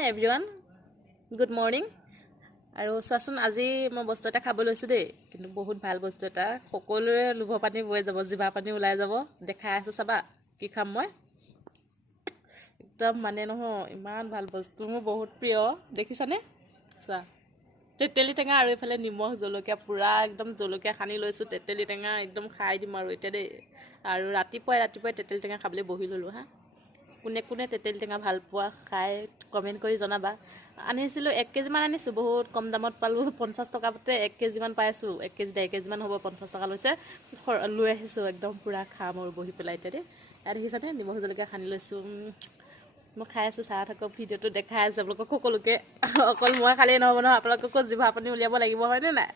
হাই everyone, good morning. আৰু চোৱাচোন, আজি মই বস্তু এটা খাব লৈছোঁ দেই, কিন্তু বহুত ভাল বস্তু এটা। সকলোৰে লোভৰ পানী বৈ যাব, জিভা পানী ওলাই যাব। দেখাই আছোঁ, চাবা কি খাম মই। একদম মানে নহয়, ইমান ভাল বস্তু, মোৰ বহুত প্ৰিয়। দেখিছানে? চোৱা, তেতেলী টেঙা আৰু এইফালে নিমখ জলকীয়া, পূৰা একদম জলকীয়া সানি লৈছোঁ। তেতেলী টেঙা একদম খাই দিম আৰু এতিয়া দেই। আৰু ৰাতিপুৱাই তেতেলী টেঙা খাবলৈ বহি ল'লোঁ হা। কোনে কোনে তেতেলী টেঙা ভাল পোৱা খাই কমেণ্ট কৰি জনাবা। আনিছিলোঁ 1 কেজিমান আনিছোঁ, বহুত কম দামত পালোঁ। 50 টকাতে 1 কেজিমান পাইছোঁ। 1 কেজি 1.5 কেজিমান হ'ব, 50 টকা লৈছে। লৈ আহিছোঁ, একদম পূৰা খাম আৰু বহি পেলাই এতিয়া দেই। ইয়াত দেখিছানে, নিমখ জলকীয়া সানি লৈছোঁ। মই খাই আছোঁ, চাই থাকক, ভিডিঅ'টো দেখাই আছোঁ আপোনালোকক সকলোকে। অকল মই খালেই নহ'ব নহয়, আপোনালোককো জিভা পানী উলিয়াব লাগিব, হয়নে নাই?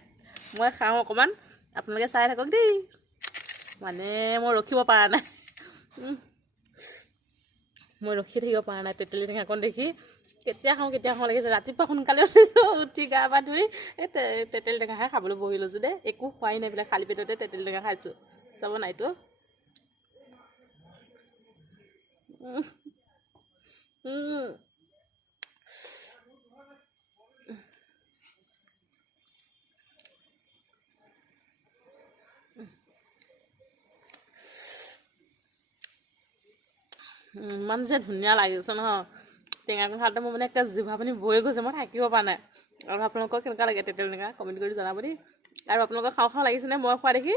মই খাওঁ অকণমান, আপোনালোকে চাই থাকক দেই। মানে মই ৰখিব পৰা নাই, মই ৰখি থাকিব পৰা নাই তেতেলী টেঙাকণ দেখি। কেতিয়া খাওঁ লাগিছে। ৰাতিপুৱা সোনকালে উঠিছোঁ, উঠি গা পা ধুই এই তেতেলী টেঙাহে খাবলৈ বহি লৈছোঁ দেই। একো খোৱাই নাই, বোলে খালী পেটতে তেতেলী টেঙা খাইছোঁ। চাব নাইতো। ইমান যে ধুনীয়া লাগিছে নহয় টেঙাকণ খাওঁতে, মোৰ মানে একটা জিভা পানী বৈ গৈছে, মই থাকিব পৰা নাই। আৰু আপোনালোকক কেনেকুৱা লাগে তেতেলী টেঙা কমেণ্ট কৰি জনাব দেই। আৰু আপোনালোকক খাওঁ লাগিছেনে মই খোৱা দেখি?